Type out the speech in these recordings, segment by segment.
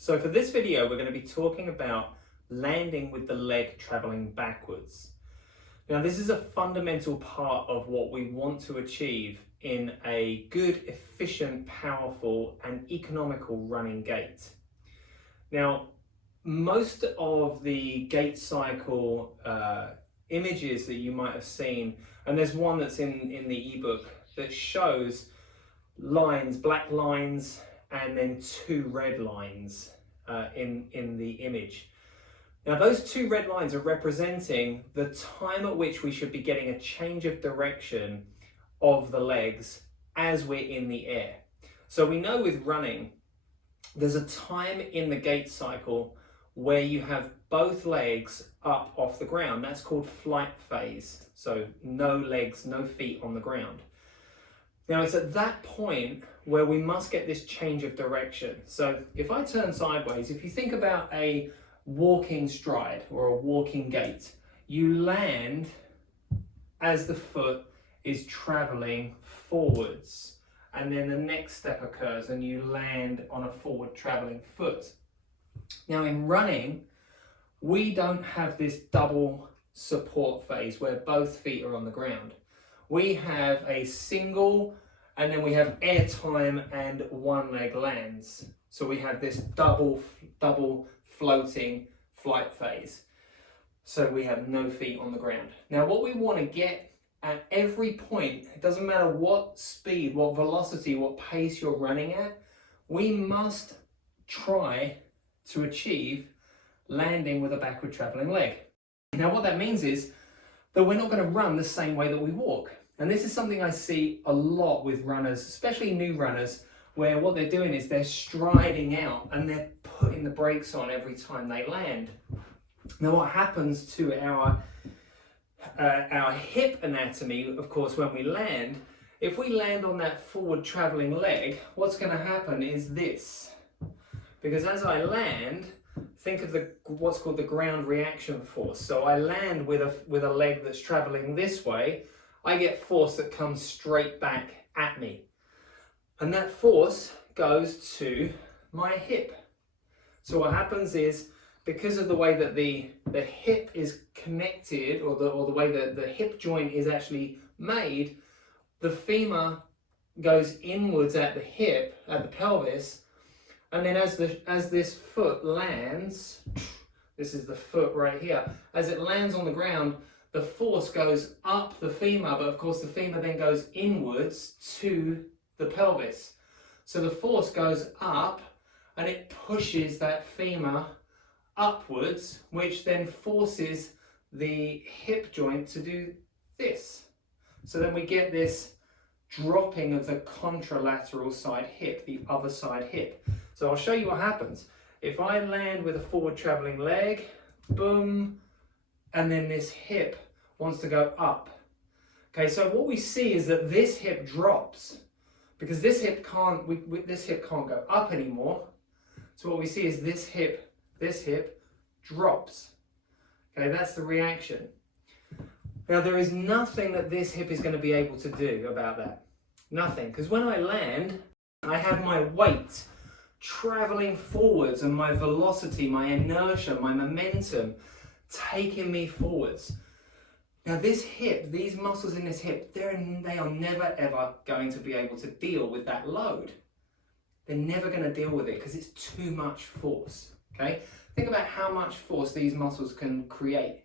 So for this video, we're going to be talking about landing with the leg traveling backwards. Now, this is a fundamental part of what we want to achieve in a good, efficient, powerful, and economical running gait. Now, most of the gait cycle images that you might have seen, and there's one that's in the ebook that shows lines, black lines, and then two red lines in the image. Now, those two red lines are representing the time at which we should be getting a change of direction of the legs as we're in the air. So we know with running, there's a time in the gait cycle where you have both legs up off the ground. That's called flight phase. So no legs, no feet on the ground. Now, it's at that point where we must get this change of direction. So if I turn sideways, if you think about a walking stride or a walking gait, you land as the foot is traveling forwards, and then the next step occurs and you land on a forward traveling foot. Now, in running, we don't have this double support phase where both feet are on the ground. We have a single, and then we have air time and one leg lands. So we have this double floating flight phase. So we have no feet on the ground. Now, what we want to get at every point, it doesn't matter what speed, what velocity, what pace you're running at, we must try to achieve landing with a backward traveling leg. Now, what that means is that we're not going to run the same way that we walk. And this is something I see a lot with runners, especially new runners, where what they're doing is they're striding out and they're putting the brakes on every time they land. Now, what happens to our hip anatomy, of course, when we land, if we land on that forward traveling leg, what's going to happen is this. Because as I land, think of what's called the ground reaction force. So I land with a leg that's traveling this way, I get force that comes straight back at me. And that force goes to my hip. So what happens is, because of the way that the hip is connected, or the way that the hip joint is actually made, the femur goes inwards at the hip, at the pelvis, and then as this foot lands, this is the foot right here, as it lands on the ground, the force goes up the femur, but of course the femur then goes inwards to the pelvis. So the force goes up and it pushes that femur upwards, which then forces the hip joint to do this. So then we get this dropping of the contralateral side hip, the other side hip. So I'll show you what happens. If I land with a forward traveling leg, boom, and then this hip wants to go up. Okay, so what we see is that this hip drops because this hip can't go up anymore. So what we see is this hip drops. Okay, that's the reaction. Now, there is nothing that this hip is going to be able to do about that. Nothing, because when I land, I have my weight traveling forwards and my velocity, my inertia, my momentum taking me forwards. Now, this hip, these muscles in this hip, they are never ever going to be able to deal with that load. They're never going to deal with it because it's too much force. Okay, think about how much force these muscles can create.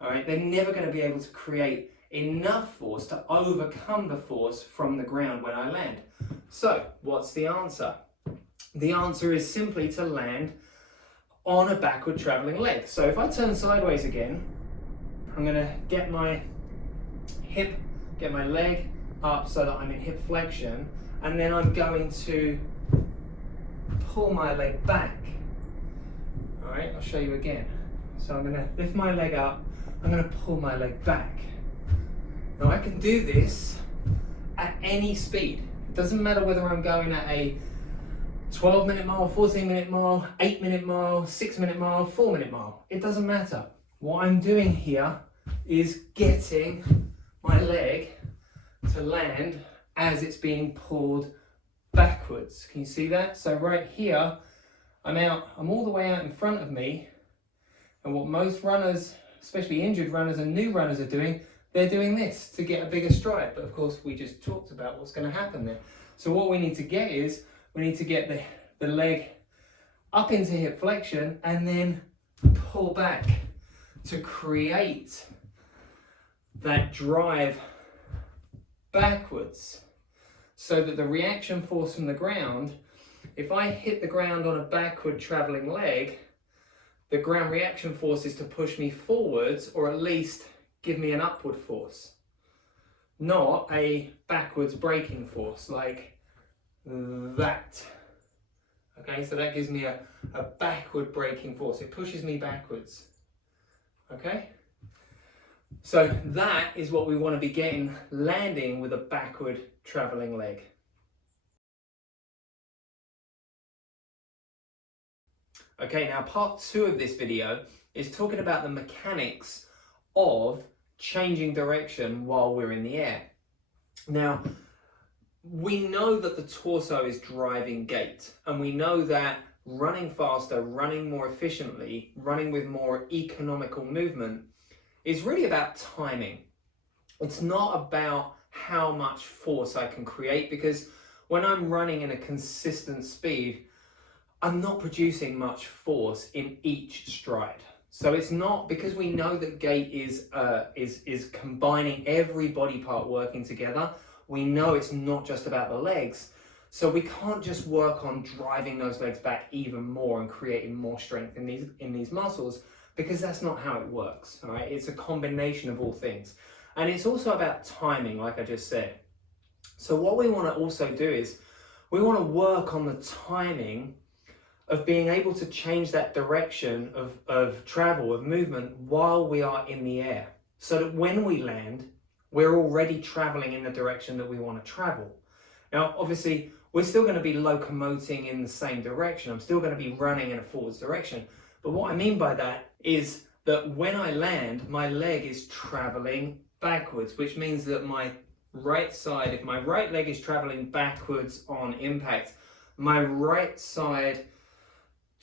All right, they're never going to be able to create enough force to overcome the force from the ground when I land. So, what's the answer? The answer is simply to land on a backward traveling leg. So if I turn sideways again, I'm going to get my leg up so that I'm in hip flexion, and then I'm going to pull my leg back. All right, I'll show you again. So I'm going to lift my leg up, I'm going to pull my leg back. Now, I can do this at any speed. It doesn't matter whether I'm going at a 12-minute mile, 14-minute mile, 8-minute mile, 6-minute mile, 4-minute mile. It doesn't matter. What I'm doing here is getting my leg to land as it's being pulled backwards. Can you see that? So right here, I'm all the way out in front of me, and what most runners, especially injured runners and new runners, are doing, they're doing this to get a bigger stride. But of course, we just talked about what's going to happen there. So what we need to get is, we need to get the leg up into hip flexion and then pull back to create that drive backwards, so that the reaction force from the ground, if I hit the ground on a backward traveling leg, the ground reaction force is to push me forwards, or at least give me an upward force, not a backwards braking force like that. Okay, so that gives me a backward braking force. It pushes me backwards. Okay? So that is what we want to be getting, landing with a backward traveling leg. Okay, now part 2 of this video is talking about the mechanics of changing direction while we're in the air. Now, we know that the torso is driving gait, and we know that running faster, running more efficiently, running with more economical movement is really about timing. It's not about how much force I can create, because when I'm running in a consistent speed, I'm not producing much force in each stride. So it's not, because we know that gait is combining every body part working together. We know it's not just about the legs. So we can't just work on driving those legs back even more and creating more strength in these muscles, because that's not how it works. All right, it's a combination of all things. And it's also about timing, like I just said. So what we want to also do is, we want to work on the timing of being able to change that direction of travel, of movement, while we are in the air, so that when we land, we're already traveling in the direction that we want to travel. Now, obviously, we're still going to be locomoting in the same direction. I'm still going to be running in a forwards direction. But what I mean by that is that when I land, my leg is traveling backwards, which means that my right side, if my right leg is traveling backwards on impact, my right side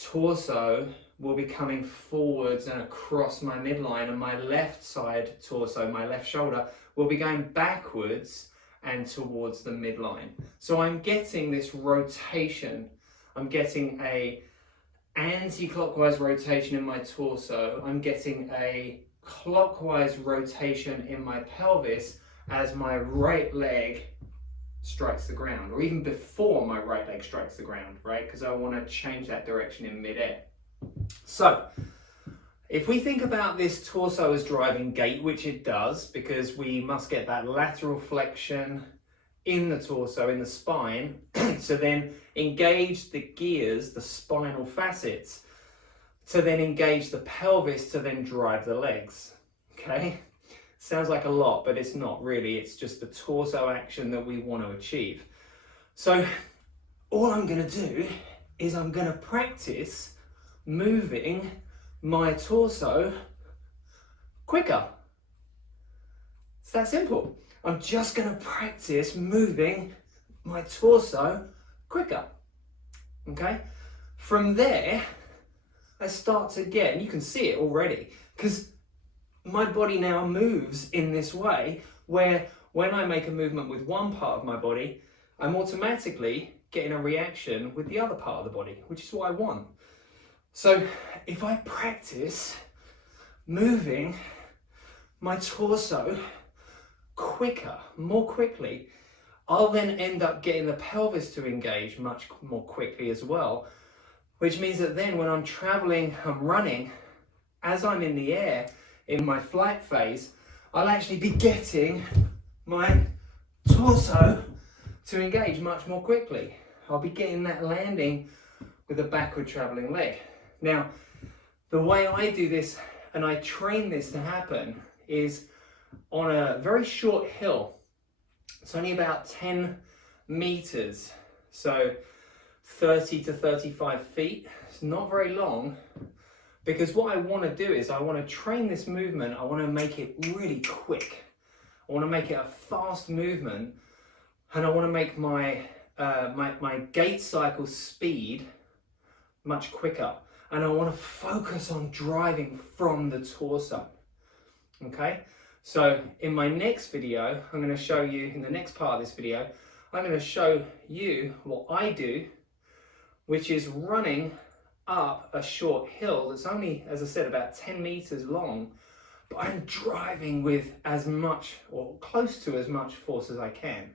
torso will be coming forwards and across my midline, and my left side torso, my left shoulder, will be going backwards and towards the midline. So I'm getting this rotation. I'm getting a anti-clockwise rotation in my torso. I'm getting a clockwise rotation in my pelvis as my right leg strikes the ground, or even before my right leg strikes the ground, right? Because I want to change that direction in midair. So if we think about this torso as driving gait, which it does, because we must get that lateral flexion in the torso, in the spine, to then engage the gears, the spinal facets, to then engage the pelvis, to then drive the legs. Okay? Sounds like a lot, but it's not really. It's just the torso action that we want to achieve. So all I'm going to do is I'm going to practice moving my torso quicker. It's that simple. I'm just going to practice moving my torso quicker. Okay? From there, I start to get, and you can see it already, because my body now moves in this way, where when I make a movement with one part of my body, I'm automatically getting a reaction with the other part of the body, which is what I want. So if I practice moving my torso quicker, more quickly, I'll then end up getting the pelvis to engage much more quickly as well, which means that then when I'm traveling, I'm running, as I'm in the air, in my flight phase, I'll actually be getting my torso to engage much more quickly. I'll be getting that landing with a backward traveling leg. Now, the way I do this, and I train this to happen, is on a very short hill. It's only about 10 meters, so 30 to 35 feet. It's not very long, because what I want to do is I want to train this movement. I want to make it really quick. I want to make it a fast movement, and I want to make my my gait cycle speed much quicker. And I want to focus on driving from the torso. Okay, so in my next video, I'm going to show you, in the next part of this video, I'm going to show you what I do, which is running up a short hill that's only, as I said, about 10 meters long, but I'm driving with as much or close to as much force as I can.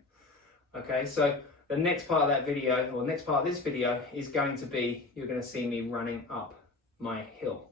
Okay, so the next part of that video, or next part of this video, is going to be, you're going to see me running up my hill.